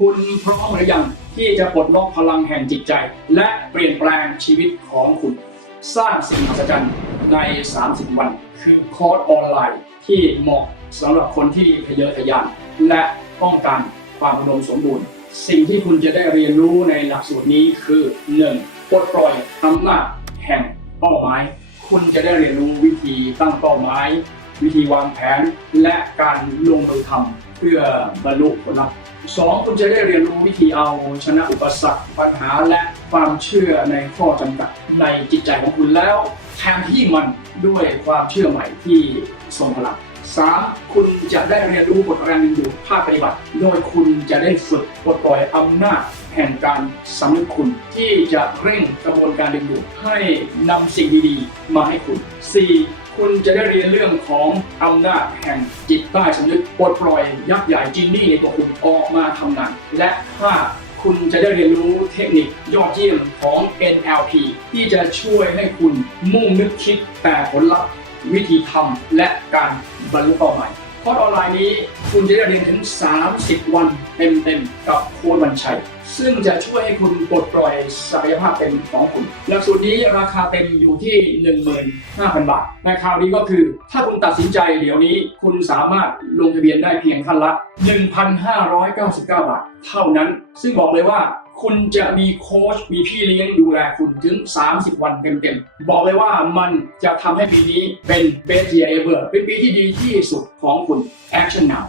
คุณพร้อมหรือยังที่จะปลดล็อกพลังแห่งจิตใจ และเปลี่ยนแปลงชีวิตของคุณ สร้างสิ่งมหัศจรรย์ใน 30 วัน คือคอร์สออนไลน์ที่เหมาะสำหรับคนที่ทะเยอทะยาน และต้องการความอุดมสมบูรณ์ สิ่งที่คุณจะได้เรียนรู้ในหลักสูตรนี้คือ 1. ปลดปล่อยอำนาจแห่งเป้าหมาย คุณจะได้เรียนรู้วิธีตั้งเป้าหมาย วิธีวางแผน และการลงมือทำเพื่อบรรลุผลลัพธ์ สองคุณจะได้เรียนรู้วิธีเอาชนะอุปสรรคปัญหาและความเชื่อในข้อจำกัดในจิตใจของคุณแล้วแทนที่มันด้วยความเชื่อใหม่ที่ทรงพลังสามคุณจะได้เรียนรู้บทแรงดึงดูดภาคปฏิบัติ โดยคุณจะได้ฝึกปลดปล่อยอำนาจ แห่งการสำนึกคุณที่จะเร่งกระบวนการดึงดูดให้นำสิ่งดีๆ มาให้คุณ 4. คุณจะได้เรียนเรื่องของอำนาจแห่งจิตใต้สำนึกปลดปล่อยยักษ์ใหญ่จินนี่ในตัวคุณออกมาทำงาน และ 5. คุณจะได้เรียนรู้เทคนิคยอดเยี่ยมของ NLP ที่จะช่วยให้คุณมุ่งนึกคิดแต่ผลลัพธ์วิธีทำและการบรรลุเป้าหมาย คอร์สออนไลน์นี้คุณจะได้เรียนถึง 30 วันเต็มๆกับโค้ดวันชัย ซึ่งจะช่วยให้คุณปลดปล่อยศักยภาพเต็มของคุณหลักสูตรนี้ราคาเต็มอยู่ที่ 15,000 บาทในคราวนี้ก็คือ ถ้าคุณตัดสินใจเดี๋ยวนี้คุณสามารถลงทะเบียนได้เพียงท่านละ 1,599 บาท เท่านั้น ซึ่งบอกเลยว่า คุณจะมีโค้ชมีพี่เลี้ยงดูแลคุณถึง 30 วันเต็มๆ บอกเลยว่ามันจะทำให้ปีนี้เป็น best year ever เป็นปีที่ดีที่สุดของคุณ Action Now